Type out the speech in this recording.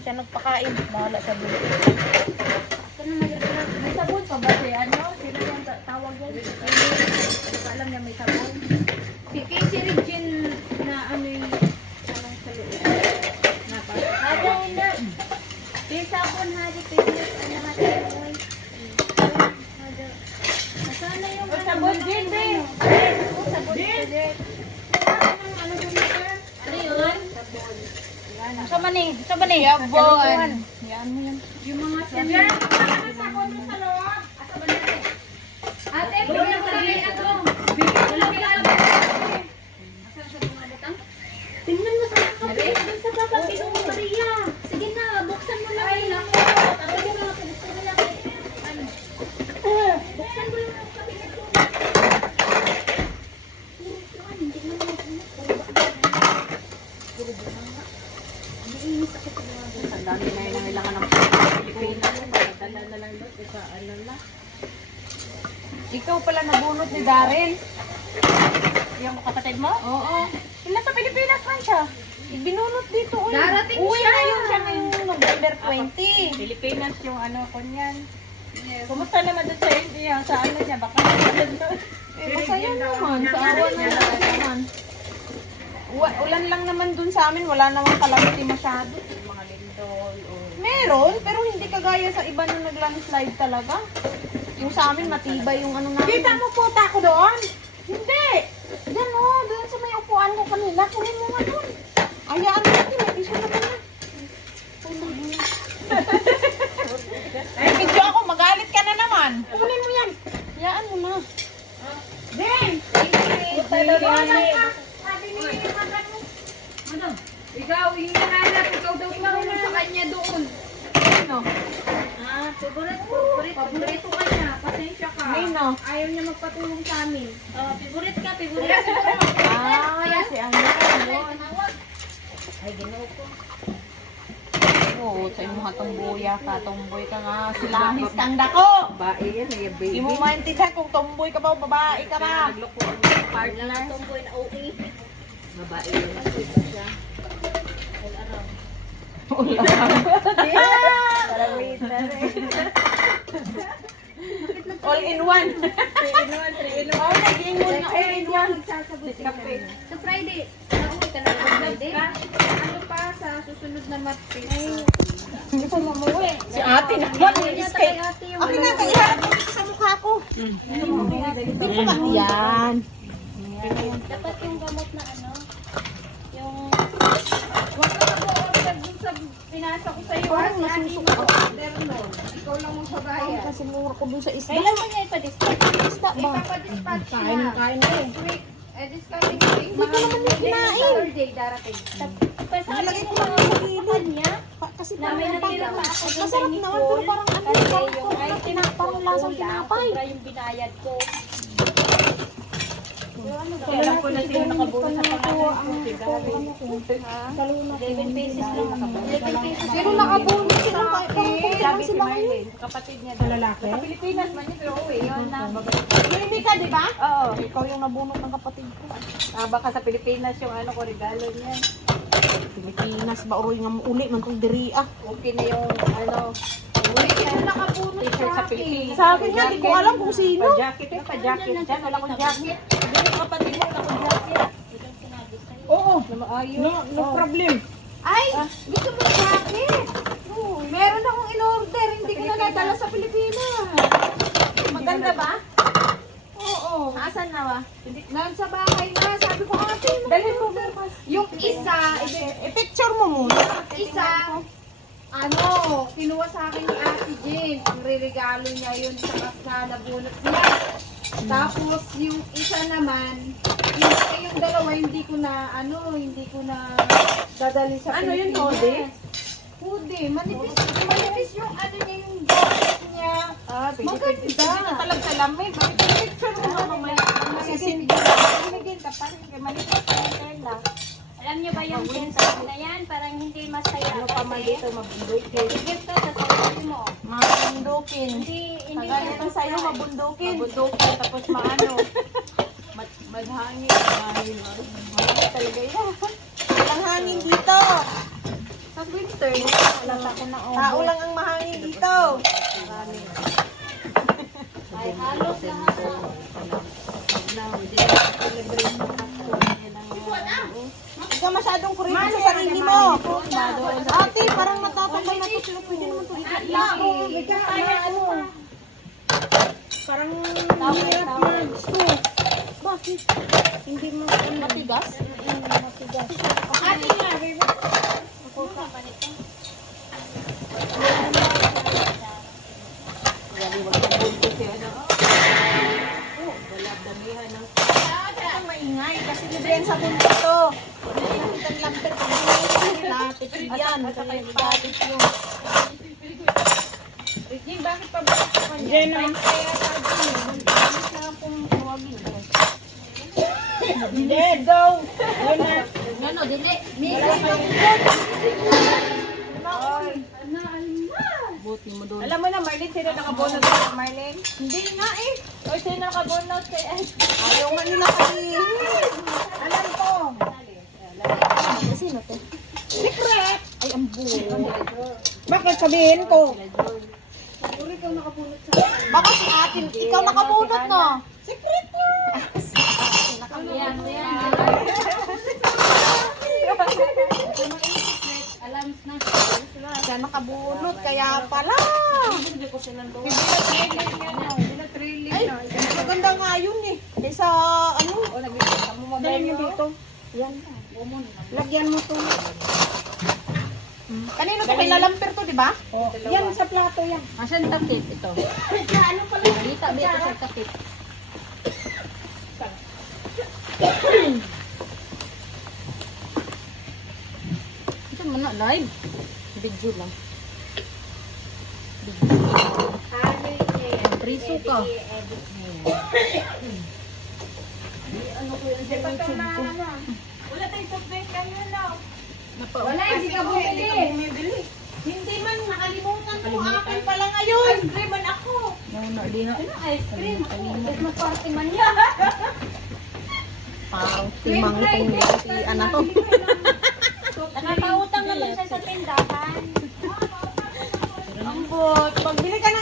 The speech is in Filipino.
Siya nagpakain. Bahala sa bulo. May sabon pa ba siya? Ano? Sino yung tawag yan? Hindi ko alam niya may sabon. Si Regine na ano yung anong sa loob. Ada na. May sabon hadi pinis ano hadi boy. Sana yung sabon din din. Sabon din. Ano yun? Ano yun? Sabon. Sa mani. Sa mani. Yabon. Yan mo yan. Yung mga sabon. Sabon mo sa loob. Asa ba natin? Ate, bigyan mo kami ako. Bigyan mo kami ako. Asa sa mga butang? Tingnan mo sa kape. Dun sa Papa Pinong Maria. Sige na, buksan mo lang. Ay, naku. Tapos yung mga buksan mo lang. Ano? Buksan mo yung kape nito. Hindi mo lang. Iinis ako sa mga butang. Ang dami na yung nangailangan ng Pilipinas. Dala na lang doon. Isa ano na. Ikaw pala nabunot ni Darren. Yung kapatid mo? Oo. Nasa Pilipinas man siya. Ibinunot dito. Uy. Darating Uwi siya. ngayon siya ngayong November 20. Pilipinas yung ano ko niyan. Yes. Kumusta naman doon sa India? Sa ano niya? Baka doon to. Masaya naman. Sa awa naman. Ulan lang naman dun sa amin. Wala namang calamity masyado. Mga lindol. Meron, pero hindi kagaya sa iba na nag-landslide talaga. Yung sa amin, matibay yung ano namin. Kita mo puta ko doon? Hindi! Diyan o, doon sa may upuan ko kanila. Kunin mo nga doon. Ayaan mo natin, may tissue naman na. Ay, video ako, magalit ka na naman. Kunin mo yan. Ayaan mo na. Din! Ano? Ikaw, hinahanap. Ikaw daw tumulong sa kanya doon. Ano? Ah, favorite ka niya. Pasensya ka. Ayun o. Ayaw niya magpatulong sa amin. Favorite ka. Ah, si ano. Ay, ginoo ko. Oo, sa imo hatong buya ka, tomboy ka nga. Silahis kang dako. Bae yan, may baby. Di mo maintindihan kung tomboy ka ba o babae ka ba. Nagloko ang partner. Tomboy na okay. Babae yan. All in one. Oh, nag-ingon na all in one. Sa Friday. Nauwi ka na sa Friday? Ano pa sa susunod na matpis? Hindi pa mamuwi. Si ate naman. Escape. Akin na, iharap mo dito sa mukha ko. Dito ka. Yan. Dapat yung gamot na ano, yung... Huwag ka mag-order dun sa pinasa ko sa'yo. Parang Kasi nasusuka ako. order nun. Ikaw lang mo sabayan. Kasi mura ko dun sa isda. Kailan mo niya ipa-dispatch? Isda ba? Ipapadispatch Kain niya. na kain na eh. Next week. Discounting week. Hindi ko naman yung kinain. Saturday darating. Nilagay ko lang sa gilid. Kasi Na may natira pa ako dun kay masarap naman, pero Nicole. parang ano, Kasi parang yung item parang lasang tinapay. sobra yung binayad ko. Alam ko na sino nakabuo sa pangalan ko. 11 pesos lang. 11 pesos. Pero nakabunod sila Sabi lang si sila ngayon. Marlene, kapatid niya. Sa lalaki? Sa Pilipinas man yun, pero uwi. Yun na. Baby ka, di ba? Oo. Ikaw yung nabunot ng kapatid ko. Baka sa Pilipinas yung ano ko, regalo niya. Pilipinas ba? Uroy nga uli, man kong diri ah. Okay na yung ano. T-shirt sa Pilipinas. Sa akin nga, di ko alam kung sino. Pa-jacket na, pa-jacket dyan. Wala kong jacket. Hindi yung kapatid mo, wala kong jacket. Oo. Ayun. No problem. Ay! Gusto mo jacket? Meron akong in-order. Hindi ko na nadala sa Pilipinas. Maganda ba? Oo. Asan na ba? Nasa bahay na. Sabi ko, ate, Dali mo. yung isa, I-picture mo muna. isa, ano, kinuha sa akin ni Ate Jane. Ang regalo niya yun sa kasta na bunot niya. Tapos yung isa naman, yung dalawa hindi ko na, hindi ko na dadali sa Ano yun, Pilipinas. hoodie? Hoodie. Manipis yung ano niya, yung jacket niya. Maganda. Hindi ka talaga sa lamay. I-picture mo na mamaya. Masisindi. Pinigil ka pa rin. Malipat ka yung tela. Alam niyo ba yung sensor na yan? Parang hindi masaya. Ano pa man dito, mabundukin. Gift ka sa sarili mo. Mabundukin. Hindi Kagaya ito sa'yo, mabundukin. Mabundukin, tapos maano. Maghangin. Mahangin talaga yan. Walang hangin dito. Tapos winter. Halata ko na oh. Tao lang ang mahangin dito. Ay, halos lahat. Hindi ka masyadong kurente sa sarili mo. Ate, parang natatanggal na to sila. Pwede naman to Parang hirap na gusto. Bakit? Hindi mo matigas? Matigas. Ate nga, baby. Ako ka pa nito. Ang maingay kasi libre yan sa mundo to. Ang lamper ko. Lapit yan. Lapit yun. Regine, bakit pa ba ito kanya? Hindi na. Kaya sabi mo, hindi na akong tawagin ko. Hindi, go! Yun na. Ano, dili? Buti mo doon. Alam mo na, Marlene, sino nakabonus sa Marlene? Hindi na eh. O sino nakabonus kay Ash? Ayaw nga nila kasi. Alam ko. Sino to? Secret! Ay, ang buo. Bakit sabihin ko? Baka si atin, ikaw nakabunot na. Secret na. Yan, yan. Alam na. Siya nakabunot, kaya pala. Hindi na trailing Ay, na. maganda nga yun eh. Kaysa ano, O, nag-isip mo Dali nyo dito. Yan. Lagyan mo to. kanino to kailalamper to, di ba? Oh, yan sa plato yan. Asan takip ito? Ano pala? Dita, dito sa takip. Ito mo na, live. Video lang. Priso ka. Wala tayong software kanina na. Wala, hindi ka bumili. Hindi man, nakalimutan ko. Akin pala ngayon. Ice cream man ako. No, di na. Ice cream. Christmas party man yan. Parang timang itong ano to. Nakakautang naman siya sa tindahan. Ambot. Pagbili ka ng